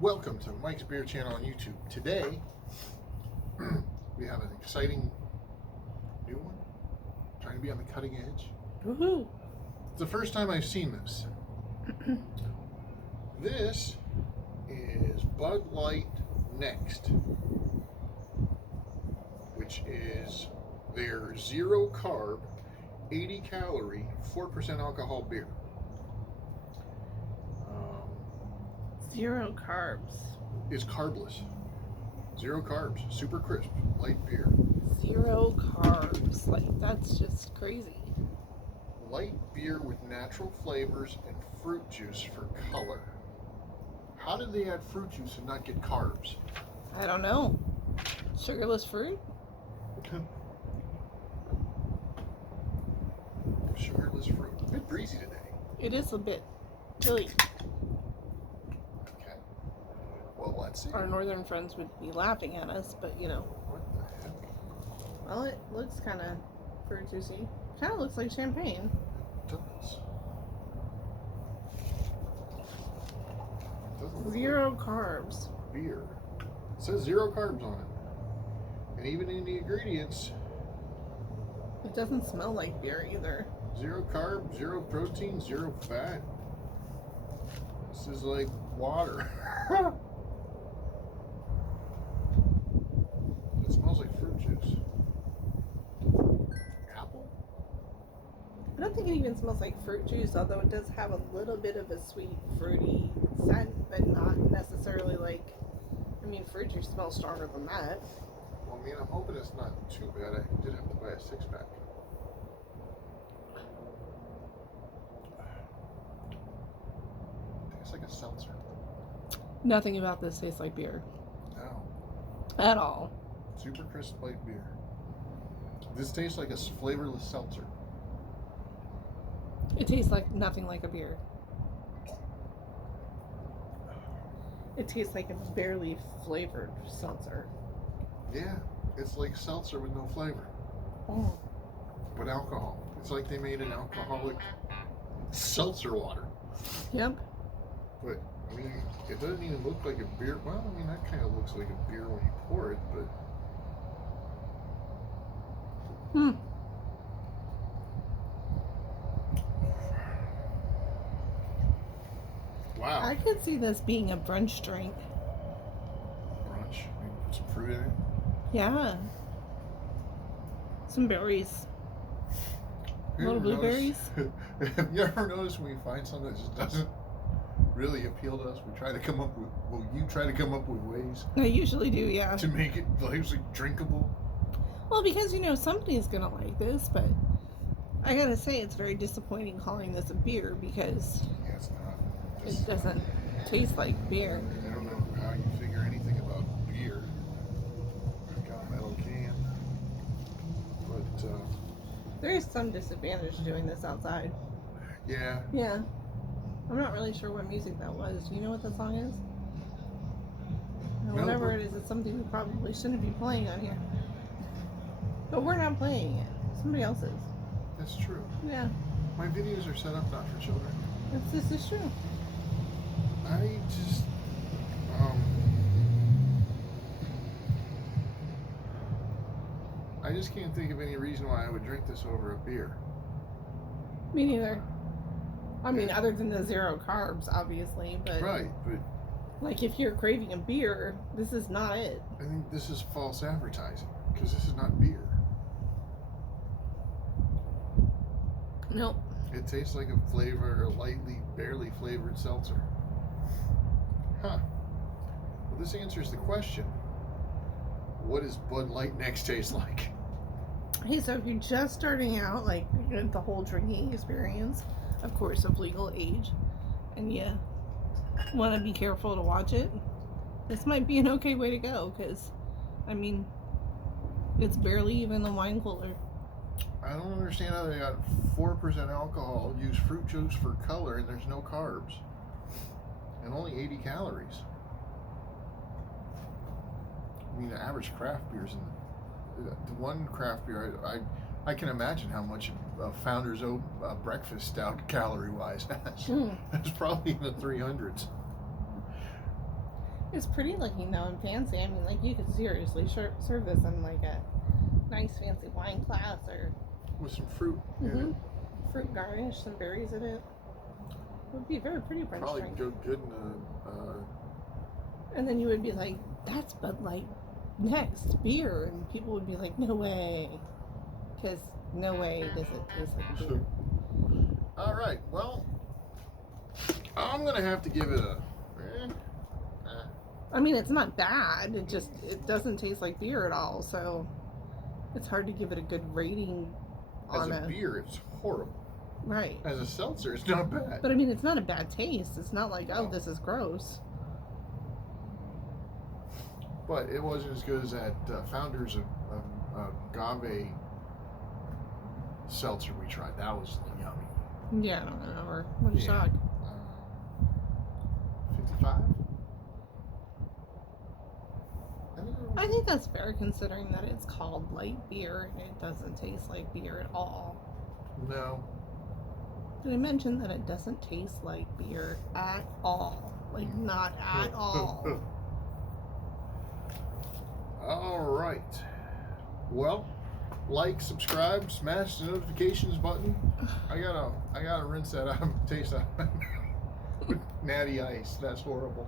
Welcome to Mike's Beer Channel on YouTube. Today, we have an exciting new one. Trying to be on the cutting edge. Woohoo! It's the first time I've seen this. This is Bud Light Next, which is their zero carb, 80 calorie, 4% alcohol beer. Zero carbs. It's carbless. Zero carbs, super crisp, light beer. Zero carbs. Like, that's just crazy. Light beer with natural flavors and fruit juice for color. How did they add fruit juice and not get carbs? I don't know. Sugarless fruit? Sugarless fruit. A bit breezy today. It is a bit chilly. Okay. Well, let's see. Our northern friends would be laughing at us, but you know. What the heck? Well, it looks kind of fruit juicy. Kind of looks like champagne. It does. It doesn't look Zero carbs. like beer. It says zero carbs on it. And even in the ingredients, It doesn't smell like beer either. zero carb, zero protein, zero fat. This is like water. It smells like fruit juice. Apple? I don't think it even smells like fruit juice, although it does have a little bit of a sweet, fruity scent, but not necessarily like, I mean, fruit juice smells stronger than that. Well, I mean, I'm hoping it's not too bad. I did have to buy a 6-pack. Tastes like a seltzer. Nothing about this tastes like beer. No. At all. Super crisp light beer. This tastes like a flavorless seltzer. It tastes like nothing like a beer. It tastes like a barely flavored seltzer. Yeah, it's like seltzer with no flavor. Mm. With alcohol. It's like they made an alcoholic seltzer water. Yep. But, I mean, it doesn't even look like a beer. Well, I mean, that kind of looks like a beer when you pour it, but... Wow. I could see this being a brunch drink. Brunch. Maybe put some fruit in it. Yeah. Some berries. Little blueberries. Have you ever noticed when we find something that just doesn't really appeal to us, we try to come up with, well, you try to come up with ways I usually do, yeah. to make it actually drinkable? Well, because, you know, somebody's going to like this, but I got to say it's very disappointing calling this a beer because Yeah, it's not. it doesn't taste like beer. I don't know how you figure anything about beer. Got a metal can. But, There is some disadvantage to doing this outside. yeah. Yeah. I'm not really sure what music that was. Do you know what the song is? No, Whatever but- it is, it's something we probably shouldn't be playing on here. But we're not playing it. Somebody else is. That's true. Yeah. My videos are set up not for children. This is true. I just, I just can't think of any reason why I would drink this over a beer. Me neither. I mean, other than the zero carbs, obviously, but Right, but like if you're craving a beer, this is not it. I think this is false advertising because this is not beer. Nope. It tastes like a flavor, a lightly, barely flavored seltzer. Huh. Well, this answers the question. What does Bud Light Next taste like? Hey, so if you're just starting out, like the whole drinking experience, of course, of legal age, and you want to be careful to watch it, this might be an okay way to go, because, I mean, it's barely even a wine cooler. I don't understand how they got 4% alcohol, use fruit juice for color, and there's no carbs. And only 80 calories. I mean, the average craft beer's in the one craft beer, I can imagine how much a Founder's Oat breakfast stout calorie-wise has. It's probably in the 300s. It's pretty looking though and fancy. I mean, like you could seriously serve this in like a nice fancy wine glass or with some fruit in Mhm. it. fruit garnish, some berries in it. Would be very pretty French Probably drink. go good in And then you would be like, "That's Bud Light next beer," and people would be like, "No way," because no way does it taste like beer. All right. Well, I'm gonna have to give it a. I mean, it's not bad. It doesn't taste like beer at all. So it's hard to give it a good rating As on a beer, it's horrible. Right. As a seltzer, it's not bad. But I mean, it's not a bad taste. It's not like, oh, No. this is gross. But it wasn't as good as that Founders of Agave seltzer we tried. That was yummy. Yeah, I don't remember. What a Yeah. shock. 55? I think that's fair considering that it's called light beer and it doesn't taste like beer at all. No. Did I mention that it doesn't taste like beer at all? Like, not at all. All right. Well, like, subscribe, smash the notifications button. I gotta rinse that out, taste that with natty ice. That's horrible.